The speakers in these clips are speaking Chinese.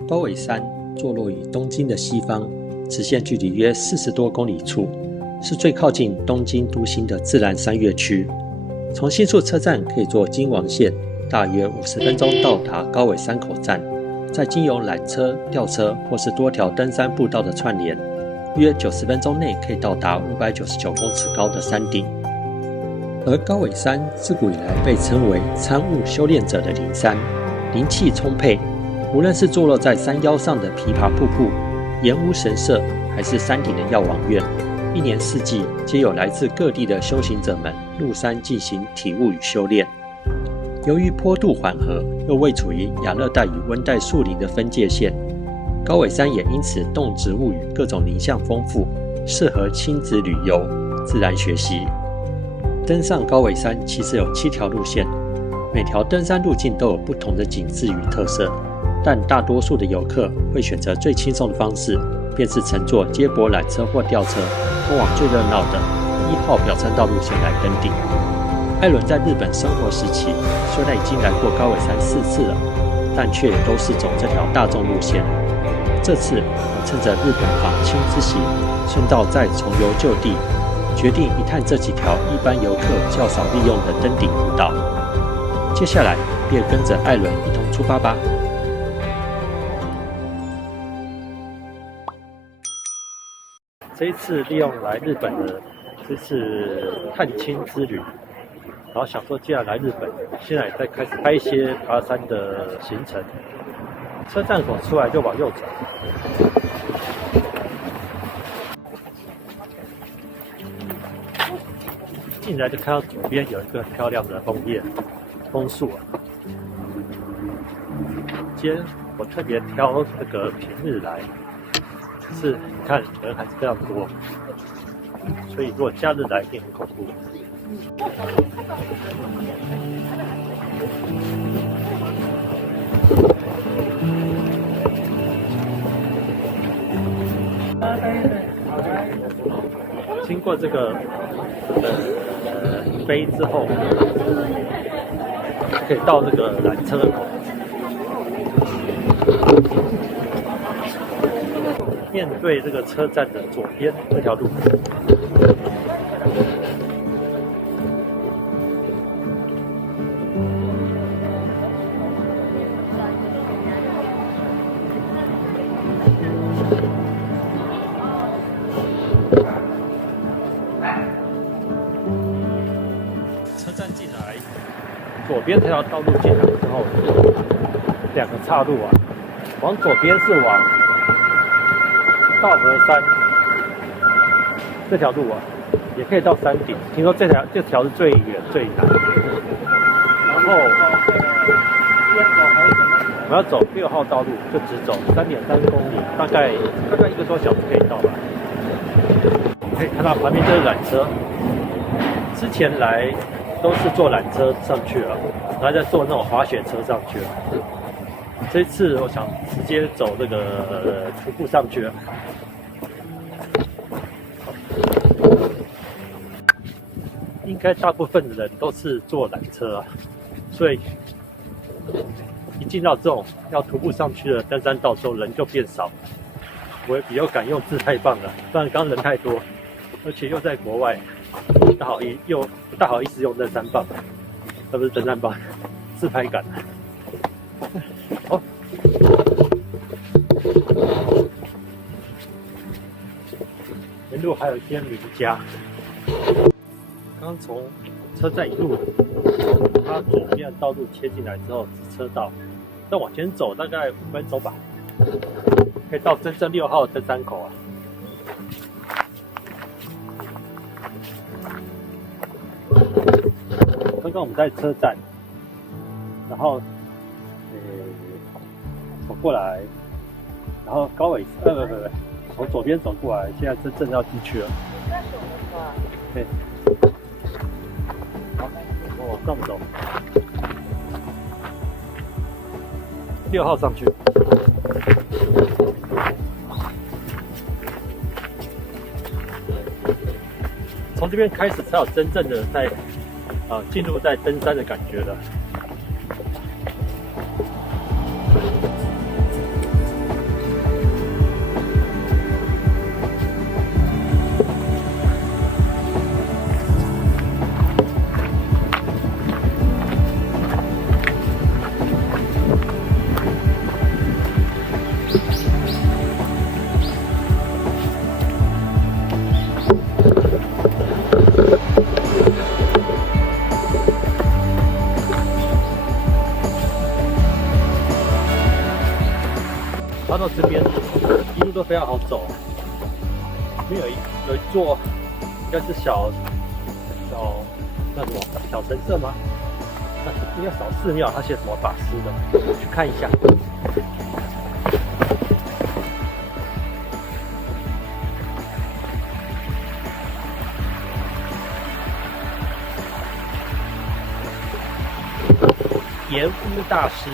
高尾山坐落于东京的西方，直线距离约40多公里处，是最靠近东京都心的自然山岳区。从新宿车站可以坐京王线，大约50分钟到达高尾山口站，再经由缆车、吊车或是多条登山步道的串联，约90分钟内可以到达599公尺高的山顶。而高尾山自古以来被称为参悟修炼者的灵山，灵气充沛。无论是坐落在山腰上的琵琶瀑布、岩屋神社，还是山顶的药王院，一年四季皆有来自各地的修行者们入山进行体悟与修炼。由于坡度缓和，又位处于亚热带与温带树林的分界线，高尾山也因此动植物与各种林相丰富，适合亲子旅游、自然学习。登上高尾山其实有7条路线，每条登山路径都有不同的景致与特色，但大多数的游客会选择最轻松的方式，便是乘坐接驳缆车或吊车，通往最热闹的1号表参道路线来登顶。艾伦在日本生活时期，虽然已经来过高尾山4次了，但却也都是走这条大众路线。这次我趁着日本访亲之行，顺道再重游旧地，决定一探这几条一般游客较少利用的登顶步道。接下来便跟着艾伦一同出发吧。这一次利用来日本的这次探亲之旅，然后想说既然来日本，现在也在开始拍一些爬山的行程。车站口出来就往右走，进来就看到左边有一个很漂亮的枫树啊。今天我特别挑这个平日来，可是你看人还是非常多，所以如果假日来一定很恐怖。经过这个碑之后，可以到这个缆车口。面对这个车站的左边这条路，车站进来，左边这条道路进来之后，2个岔路啊，往左边是往道和山这条路啊，也可以到山顶。听说这条是最远最难。然后我要走6号道路，就只走3.3公里，大概1个多小时可以到吧。可以看到旁边这是缆车，之前来都是坐缆车上去了，然后再坐那种滑雪车上去了。这次我想直接走这个徒步上去了。应该大部分的人都是坐缆车啊，所以一进到这种要徒步上去的登山道之后，人就变少。我也比较敢用自拍棒了，不然刚人太多，而且又在国外，不大好意思用登山棒，不是登山棒，自拍杆。好，沿路还有一些名家。刚从车站一路从它左边的道路切进来之后，直车道，再往前走大概5分钟吧，可以到真正6号登山口啊。刚刚我们在车站，然后走过来，然后高尾从左边走过来，现在真正要进去了。对，好，我往上走，6号上去。从这边开始才有真正的进入在登山的感觉了。爬到这边，一路都非常好走。这边有一座，应该是小那什么小神社吗？应该小寺庙，它写什么法师的，去看一下。岩屋大师。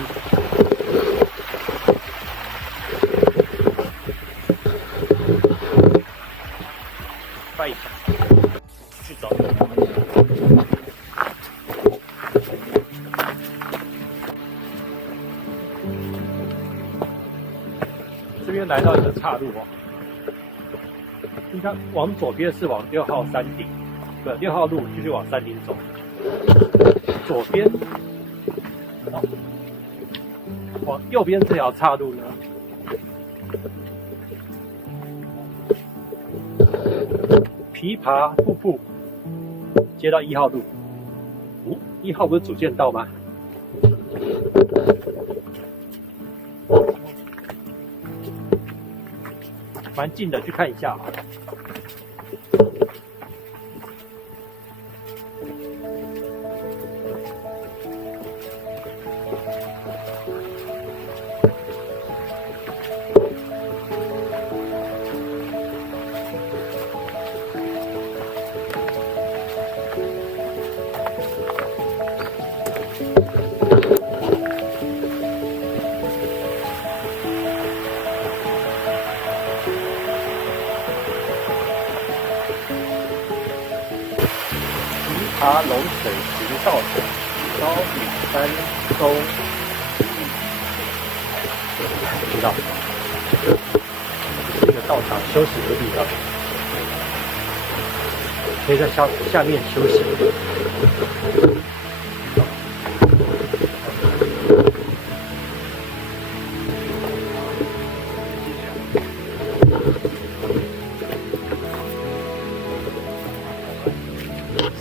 拜一下，去找。这边来到一个岔路哦，你看往左边是往6号山顶，对，6号路继续往山顶走。左边，往右边这条岔路呢？琵琶瀑布接到1号路，1号不是主线道吗？蛮近的，去看一下好了。琵琶龙水行道场，高岭山东，不知道，这个道场休息的地方，可以在下面休息。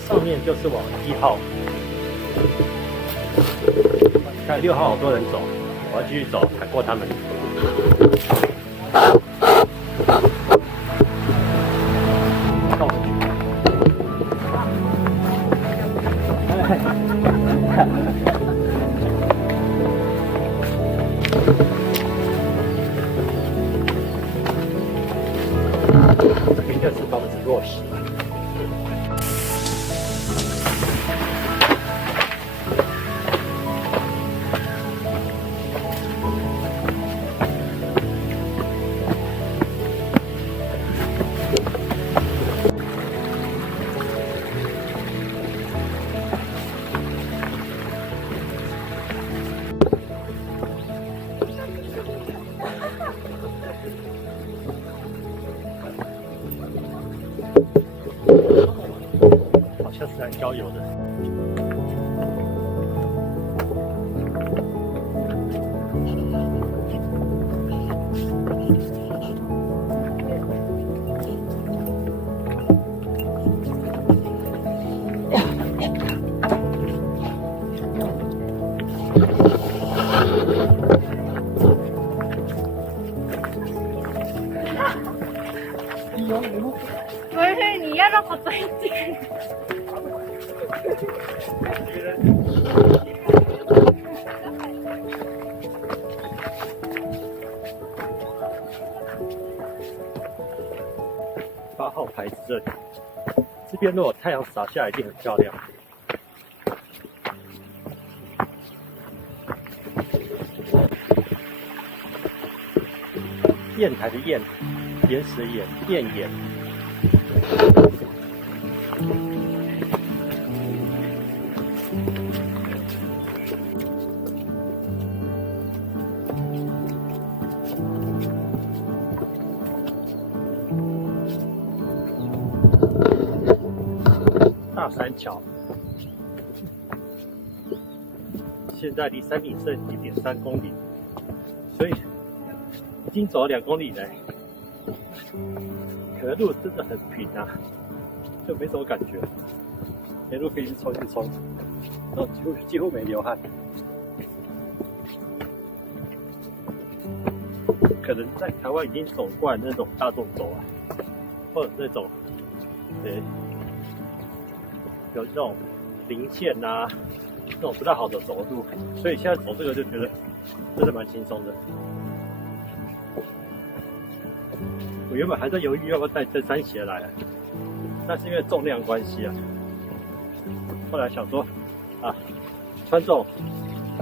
上面就是往1号，看6号好多人走，我要继续走，踩过他们。告诉你，这边就是防止落石。好像是来郊游的。不是你嫌なこと言ってくる。8号牌子这里，这边如果太阳洒下来，一定很漂亮。砚台的砚，岩石的岩，砚岩。大山桥，现在离山顶剩1.3公里，所以已经走了2公里了，可能路真的很平啊，就没什么感觉，沿路可以一直冲，然后几乎没流汗。可能在台湾已经走惯那种大众走啊，或者那种，有那种零线啊，那种不太好的走路，所以现在走这个就觉得真的蛮轻松的。我原本还在犹豫要不要带登山鞋来，但是因为重量关系啊，后来想说啊，穿这种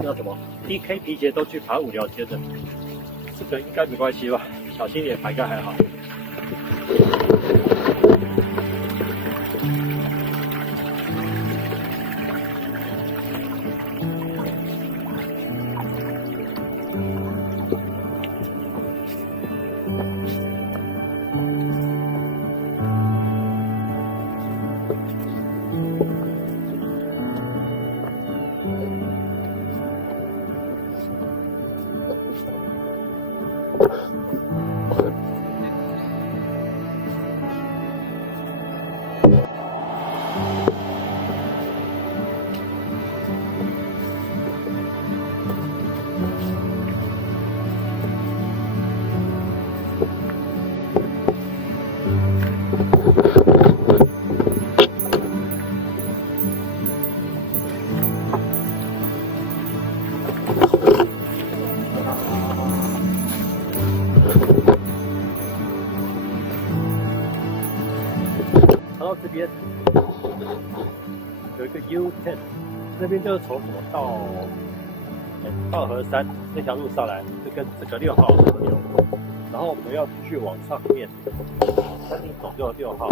叫什么 DK 皮鞋都去爬5条街的，这个应该没关系吧？小心点爬应该还好。到这边有一个 U-turn， 那边就是从什么到河山那条路上来，就跟这个6号河流，然后我们要继续往上面，山顶总就6号。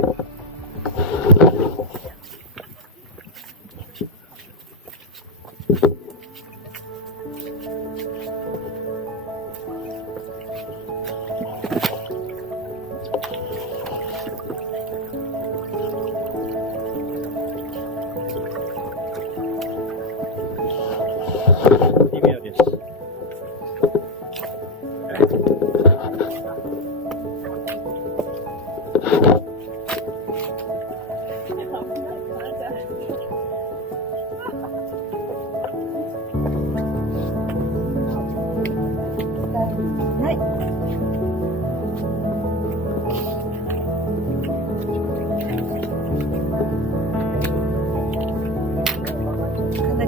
地面有点湿。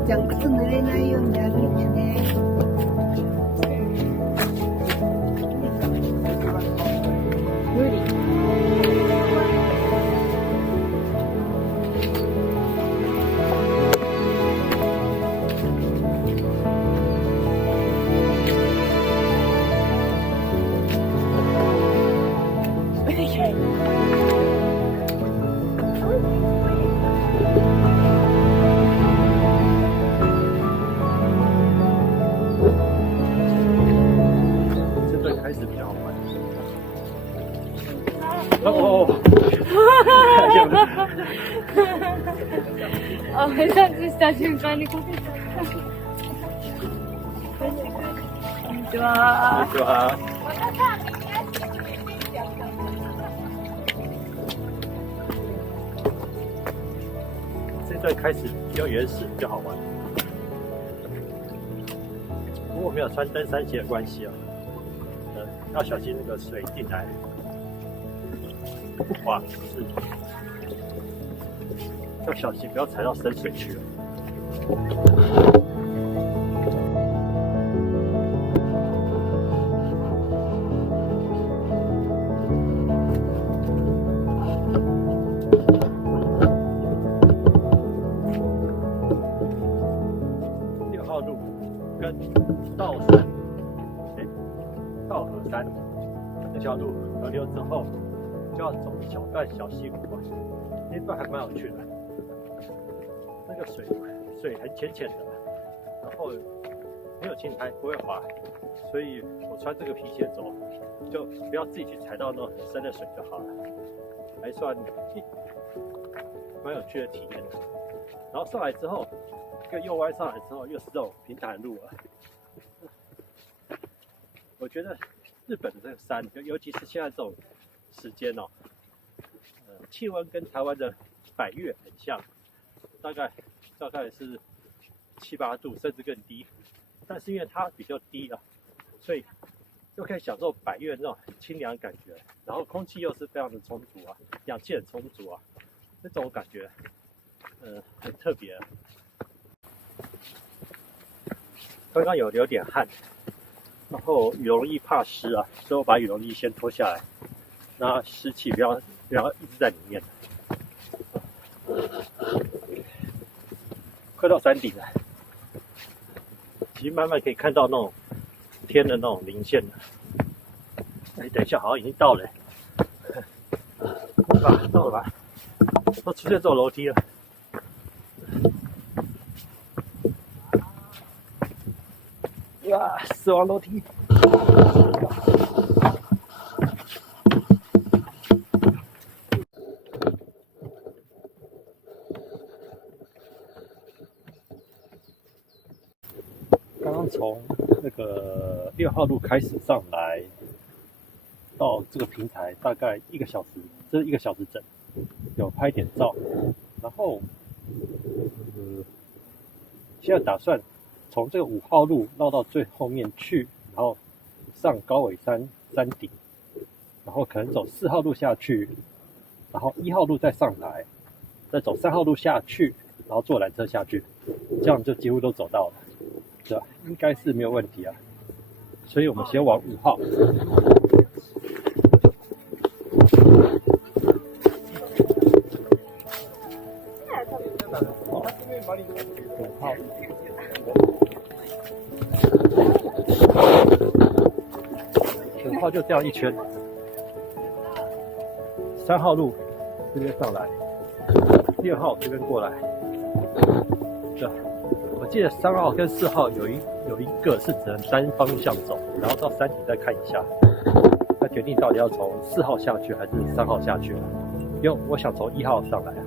ちゃん靴濡れないように歩いてね。無理。开始比较慢。哦，あ、挨拶した瞬間にこけちゃった。こんにちは。こんにちは。现在开始比较原始，比较好玩。不过我没有穿登山鞋的关系啊。要小心那个水进来，哇，是，要小心不要踩到深水区了。6号路跟道山。到河山那条路河流之后，就要走一小段小溪谷啊，那段还蛮有趣的。那个水很浅浅的，然后没有青苔，不会滑，所以我穿这个皮鞋走，就不要自己去踩到那种很深的水就好了，还算蛮有趣的体验的。然后上来之后，一个右弯上来之后，又是这种平坦路了。我觉得日本的这个山，尤其是现在这种时间哦，气温跟台湾的百岳很像，大概是7、8度，甚至更低。但是因为它比较低啊，所以又可以享受百岳那种很清凉的感觉，然后空气又是非常的充足啊，氧气很充足啊，那种感觉，很特别。刚刚有流点汗，然后羽绒衣怕湿啊，所以我把羽绒衣先脱下来，那湿气不要一直在里面。快到山顶了，其实慢慢可以看到那种天的那种零线了。等一下，好像已经到了。到了吧？都出现这种楼梯了。哇，死亡楼梯！刚刚从那个6号路开始上来，到这个平台大概1个小时，这是1个小时整，有拍点照，然后现在打算从这个5号路绕到最后面去，然后上高尾山山顶，然后可能走4号路下去，然后1号路再上来，再走3号路下去，然后坐缆车下去，这样就几乎都走到了，对吧？应该是没有问题啊。所以我们先往5号。5号。5号就这样一圈，3号路这边上来，6号这边过来。对，我记得3号跟4号有一个是只能单方向走，然后到山顶再看一下，再决定到底要从4号下去还是3号下去了。因为我想从1号上来啊。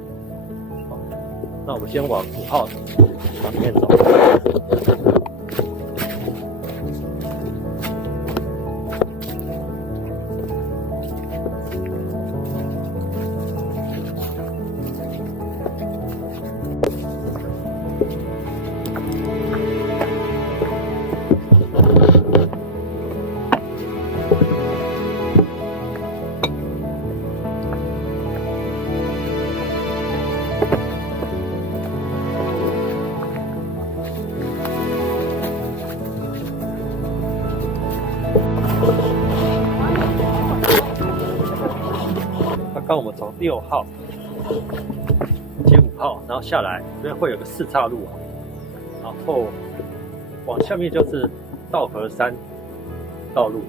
好，那我们先往5号往里面走。刚刚我们从6号接5号，然后下来这边会有个4岔路，然后往下面就是稻荷山道路，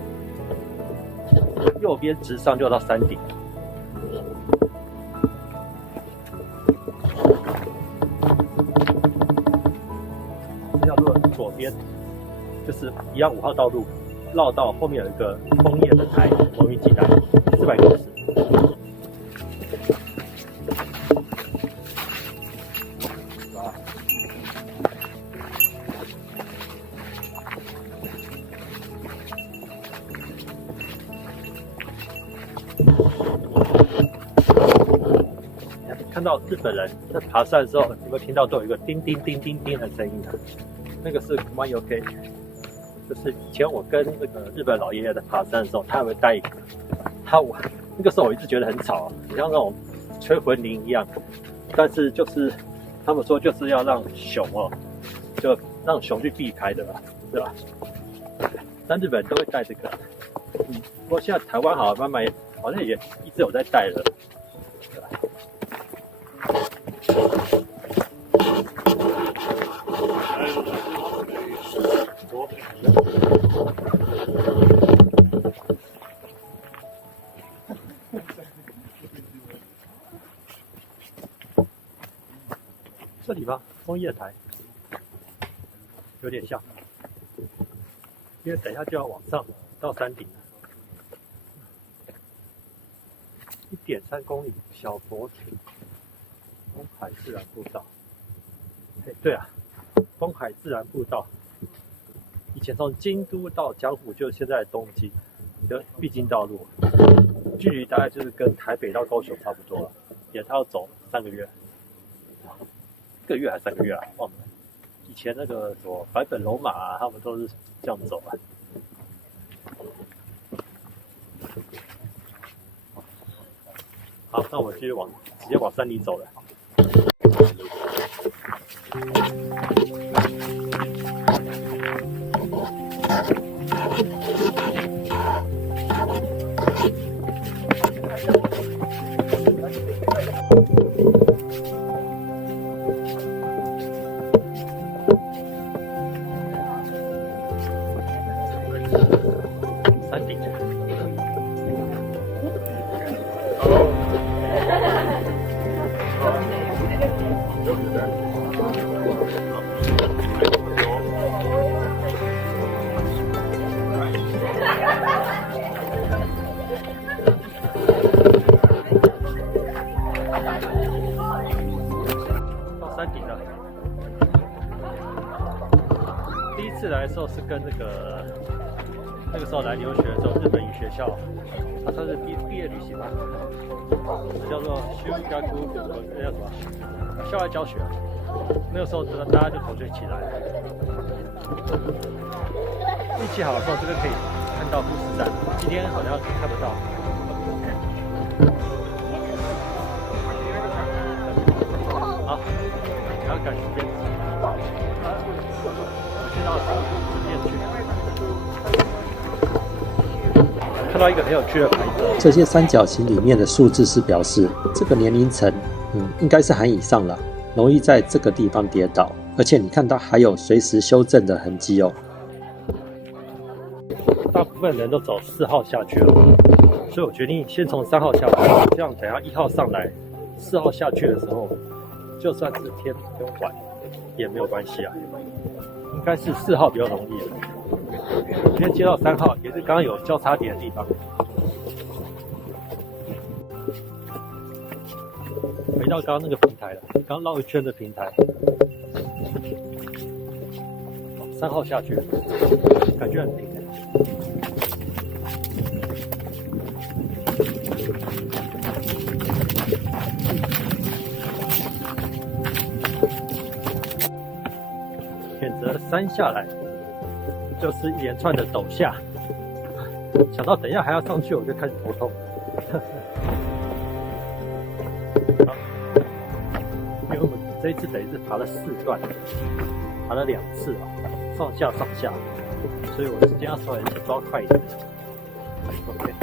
右边直上就到山顶。这条路的左边就是一样5号道路，绕到后面有一个枫叶的台，农民基台400公尺。看到日本人在爬山的时候，有没有听到都有一个叮叮叮叮叮的声音啊？那个是 Kumayoke， 就是以前我跟那个日本老爷爷在爬山的时候，他还会带一个，那个时候我一直觉得很吵，像那种吹魂铃一样。但是就是他们说就是要让熊就让熊去避开的吧，对吧？但日本人都会带这个，不过现在台湾好像也一直有在带了。这里吧，枫叶台有点像，因为等一下就要往上到山顶了。1.3公里小佛町东海自然步道。对啊，东海自然步道，以前从京都到江户，就是现在的东京，的必经道路，距离大概就是跟台北到高雄差不多了，也要走3个月，1个月还3个月啊，忘了。以前那个什么坂本龙马啊，他们都是这样走啊。好，那我们继续直接往山里走了。山顶。到山顶了。第一次来的时候是跟那个时候来留学的时候，日本语学校，它算是毕业旅行吧，叫做修加库，那叫什么？校外教学。那个时候大家就同学一起来，运气好的时候，这边可以看到富士山。今天好像看不到。好，不要赶时间，我去到直面去。看到一个很有趣的牌子，这些三角形里面的数字是表示这个年龄层，应该是含以上了。容易在这个地方跌倒，而且你看到还有随时修正的痕迹哦。大部分人都走4号下去了，所以我决定先从3号下去，这样等下1号上来，4号下去的时候，就算是天比较晚也没有关系啊。应该是4号比较容易了。今天接到3号，也是刚刚有交叉点的地方。回到刚刚那个平台了，刚绕一圈的平台，3号下去，感觉很平。选择3下来，就是一连串的陡下，想到等一下还要上去，我就开始头痛。因为我们这一次等于是爬了4段，爬了2次啊，上下，所以我时间要稍微抓快一点。OK。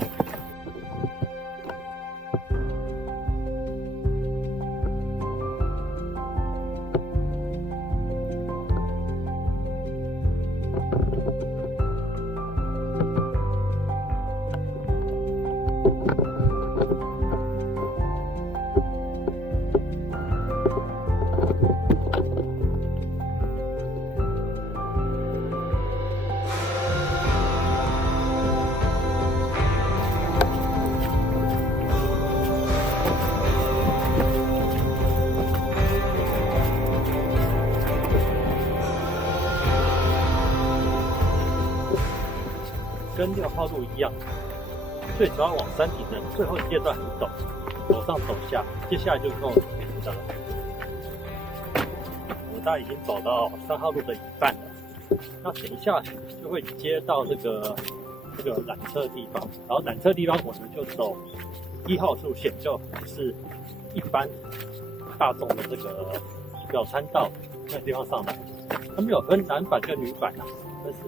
跟6号路一样，最主要往山顶的最后阶段很陡，陡上陡下，接下来就够平的了。我们大概已经走到3号路的一半了，那等一下就会接到这个缆车的地方，然后缆车地方我们就走1号路线，就是一般大众的这个表参道那个地方上来，它没有分男版跟女版啊，但是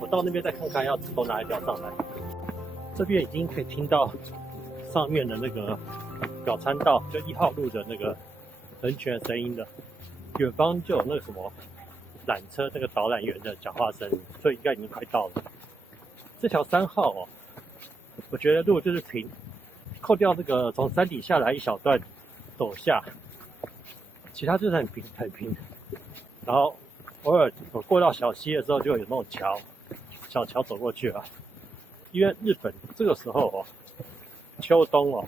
我到那边再看看要走哪一条上来。这边已经可以听到上面的那个表参道，就1号路的那个人群的声音的，远方就有那个什么缆车那个导览员的讲话声，所以应该已经快到了。这条3号哦，我觉得路就是平，扣掉这个从山底下来一小段陡下，其他就是很平，然后偶尔我过到小溪的时候就有那种小桥走过去了。因为日本这个时候哦，秋冬哦，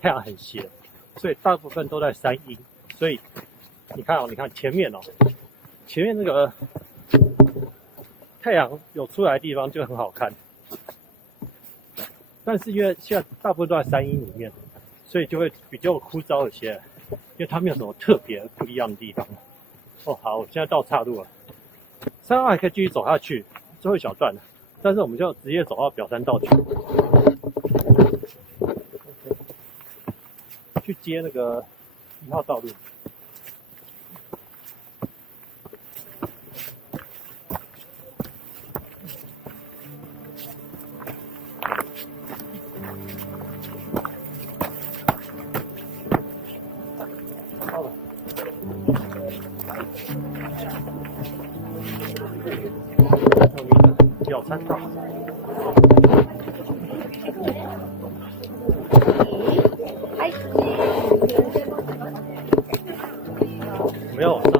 太阳很斜，所以大部分都在山阴，所以你看前面那个太阳有出来的地方就很好看。但是因为现在大部分都在山阴里面，所以就会比较枯燥一些，因为它没有什么特别不一样的地方。哦，好，我现在到岔路了，山上还可以继续走下去，最后一小段了，但是我们就直接走到表山道去，去接那个1号道路。到了，有名的表参道。我们要往上。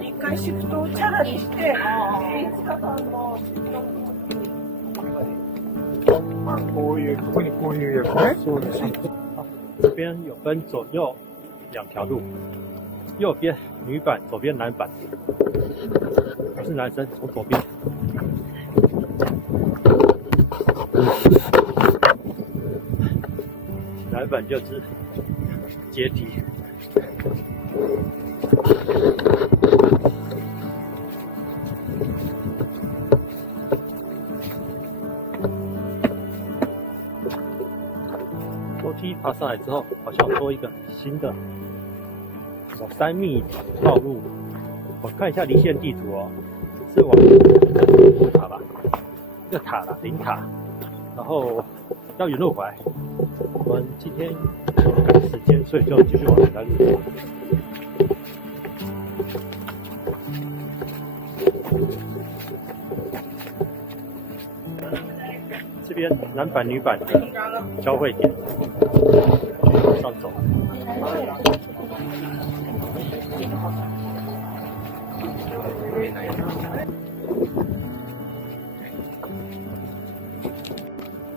一回シフトをチャラにして、5日間のこういう、ここにこういうやつね。そうです。这边有分左右2条路，右边女版，左边男版。我是男生，从左边。男版就是阶梯。楼梯爬上来之后，好像多一个新的山密道路。我看一下离线地图哦，是往塔吧，一个塔啦，灵塔，然后要原路回来。我们今天赶时间，所以就继续往南路走。这边男版女版的交汇点，往上走。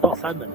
到山门。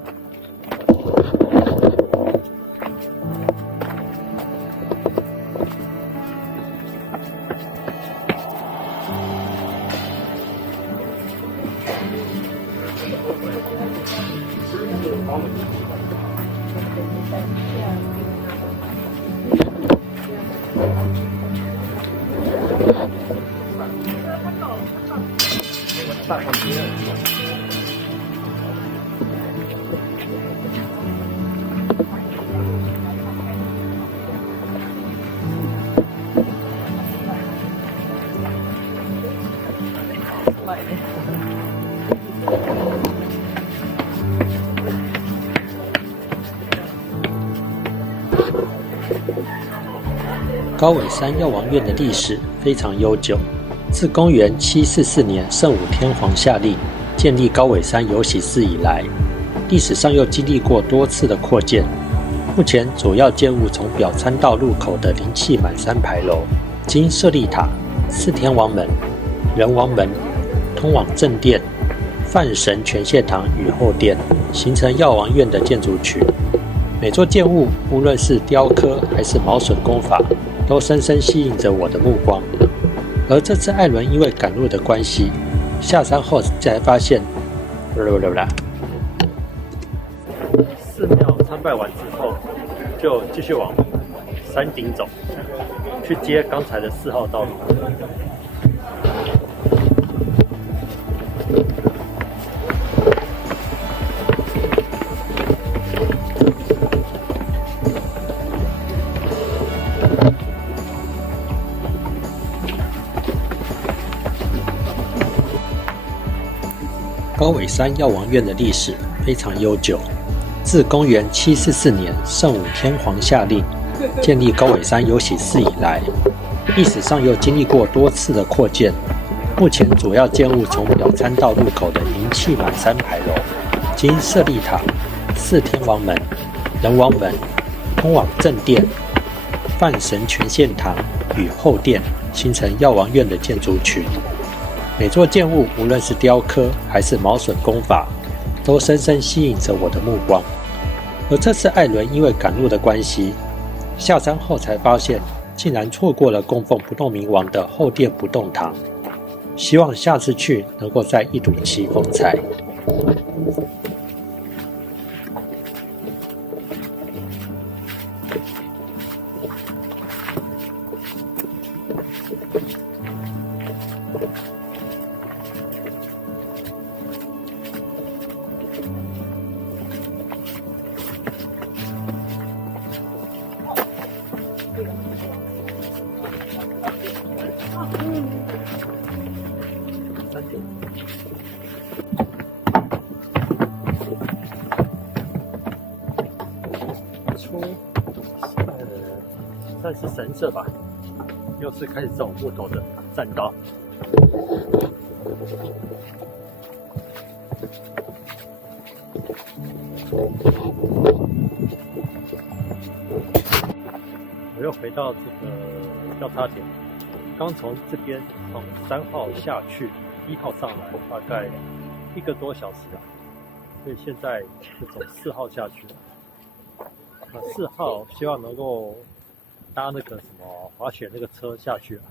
高尾山药王院的历史非常悠久，自公元744年圣武天皇下令建立高尾山有喜寺以来，历史上又经历过多次的扩建。目前主要建物从表参道入口的灵气满山牌楼，经舍利塔、四天王门、人王门，通往正殿、范神全谢堂与后殿，形成药王院的建筑群。每座建物，无论是雕刻还是毛榫工法，都深深吸引着我的目光。而这次艾伦因为赶路的关系，下山后才发现，寺庙参拜完之后，就继续往山顶走，去接刚才的4号道路。高尾山药王院的历史非常悠久，自公元744年圣武天皇下令建立高尾山有喜寺以来，历史上又经历过多次的扩建。目前主要建物从表参道入口的灵气满山牌楼，经舍利塔、四天王门、人王门，通往正殿、范神全献堂与后殿，形成药王院的建筑群。每座建物无论是雕刻还是毛榫工法，都深深吸引着我的目光。而这次艾伦因为赶路的关系，下山后才发现竟然错过了供奉不动明王的后殿不动堂。希望下次去能够再一睹其风采。算是神社吧，又是开始这种木头的栈道。我又回到这个交叉点，刚从这边从3号下去，1号上来，大概1个多小时啊，所以现在就从4号下去。那4号希望能够搭那个什么滑雪那个车下去啊。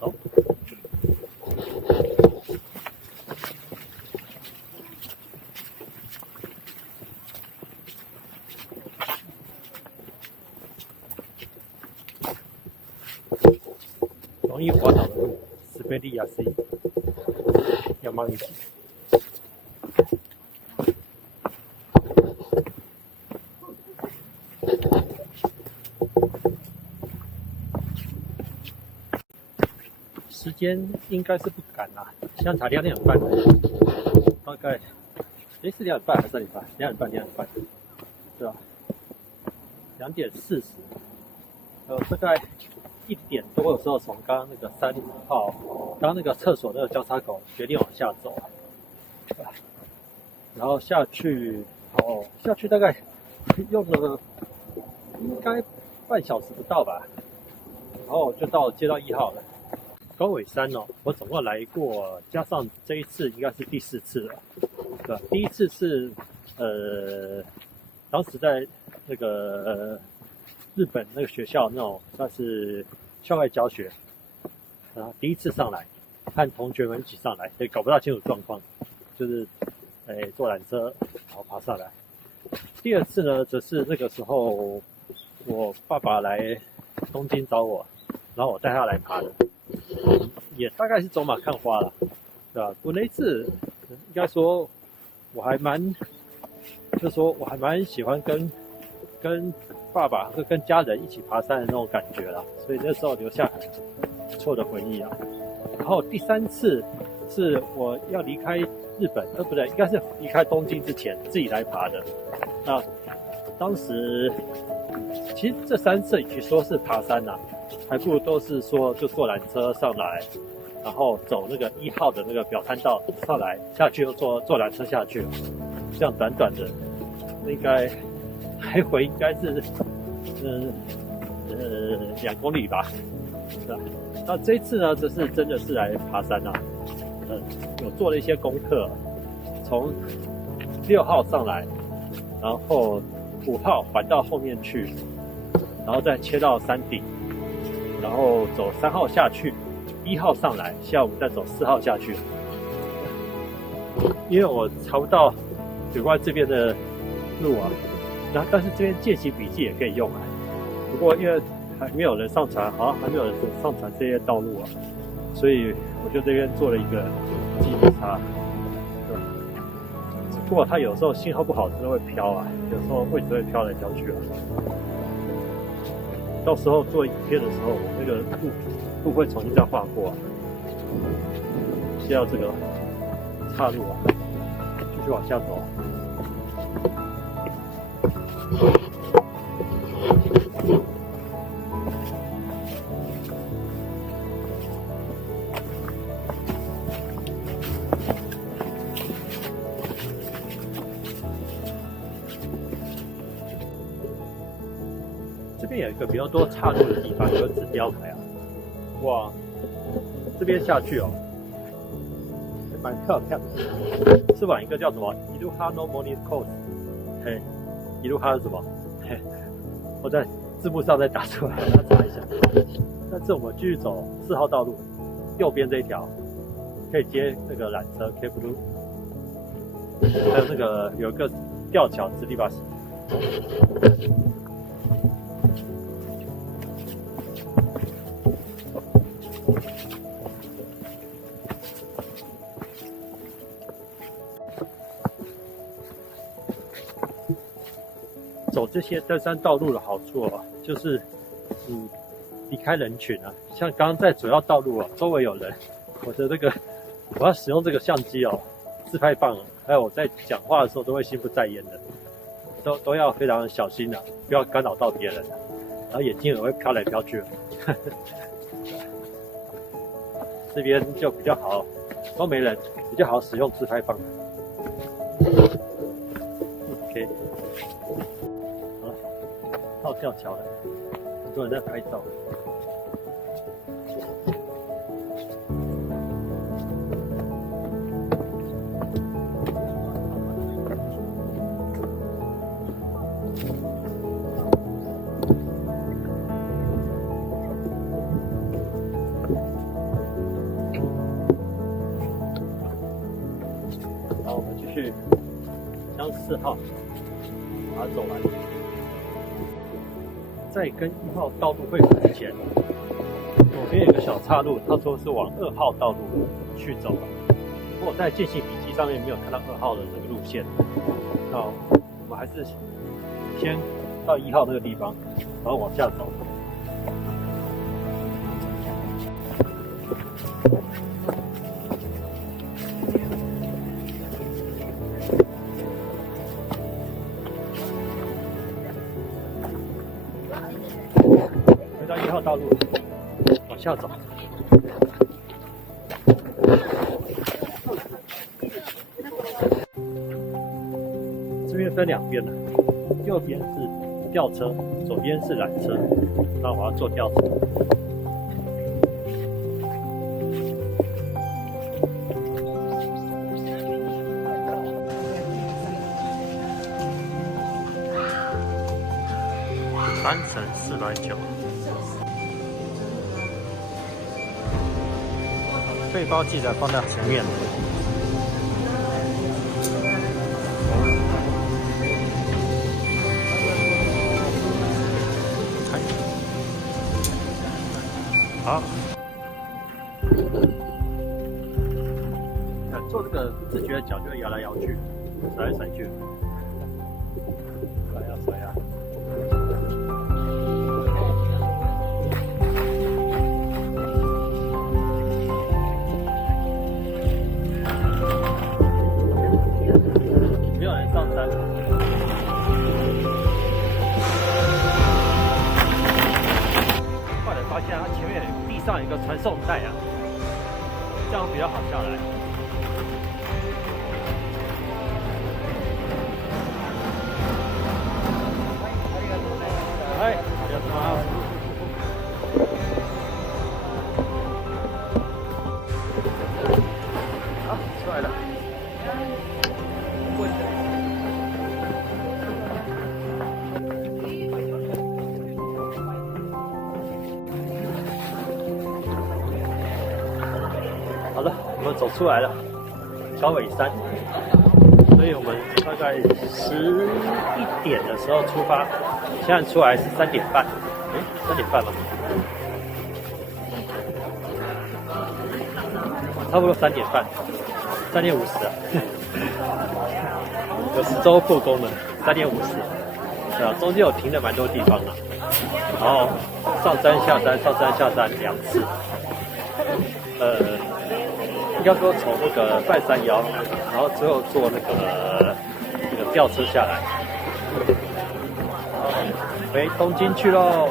走。容易滑倒的路，斯贝利亚 C， 要慢一点。时间应该是不赶啦，现在才2点半，大概是2点半还是3点半？2点半，对吧？2点40，大概1点多的时候，从刚刚那个3号，刚刚那个厕所那个交叉口决定往下走，然后下去大概用了应该半小时不到吧，然后就接到1号了。高尾山哦，我总共来过，加上这一次应该是第4次了，对吧？第一次是当时在那个日本那个学校那种算是校外教学，第一次上来，和同学们一起上来，也搞不大清楚状况，就是坐缆车然后爬上来。第2次呢，则是那个时候我爸爸来东京找我，然后我带他来爬的。也大概是走马看花了，对吧？我那一次应该说我还蛮喜欢跟爸爸和跟家人一起爬山的那种感觉啦，所以那时候留下很不错的回忆啊。然后第3次是我要离开日本，不对，应该是离开东京之前自己来爬的。那当时其实这3次与其说是爬山啊，还不如都是说就坐缆车上来，然后走那个1号的那个表参道上来，下去又坐缆车下去，这样短短的，应该来回应该是2公里吧，是吧？那这一次呢，这是真的是来爬山啊，有做了一些功课，从6号上来，然后5号缓到后面去，然后再切到山顶。然后走3号下去，1号上来，下午再走4号下去。因为我查不到有关这边的路啊，但是这边践行笔记也可以用啊。不过因为还没有人上传，好像还没有人上传这些道路啊，所以我就这边做了一个记录差。只不过它有时候信号不好，真的会飘啊，有时候位置会飘来飘去啊。到时候做影片的时候，我那个路会重新再画过啊。接到这个岔路啊，继续往下走。这边有一个比较多岔路的地方，有个指标牌啊，哇，这边下去哦，还蛮漂亮的。是往一个叫什么伊鲁哈 no morning course， 嘿，伊鲁哈是什么？嘿，我在字幕上再打出来，大家查一下。但是我们继续走4号道路，右边这一条可以接那个缆车 K Blue， 还有那个有一个吊桥直立巴士。走这些登山道路的好处哦，就是离开人群啊。像刚刚在主要道路啊，周围有人，我的这个我要使用这个相机哦，自拍棒，还有我在讲话的时候都会心不在焉的，都要非常小心的，不要干扰到别人，然后眼睛也会飘来飘去。这边就比较好，都没人，比较好使用自拍棒。OK。到吊桥了，很多人在拍照。好，我们继续江4号把它走完。在跟1号道路汇合之前，左边有个小岔路，他说是往2号道路去走了。不过我在健行笔记上面没有看到2号的这个路线，那我们还是先到1号那个地方，然后往下走。回到1号道路，往下走。这边分2边的，右边是吊车，左边是缆车。那我要坐吊车。3层490，背包记得放在前面。好，坐这个不自觉的脚就会摇来摇去，甩来甩去，甩呀甩呀。没有人上山。后来发现它前面地上有一个传送带啊，这样比较好下来。哎，ありがとうございます。好，出来了。好了，我们走出来了，高尾山。所以我们大概11点的时候出发，现在出来是3点半，3点半吧，差不多3点半，3点50啊，有10周破功了，3点50，对啊，中间有停了蛮多地方了，然后上山下山2次，应该说从那个半山腰，然后最后坐那个吊车下来，回东京去喽。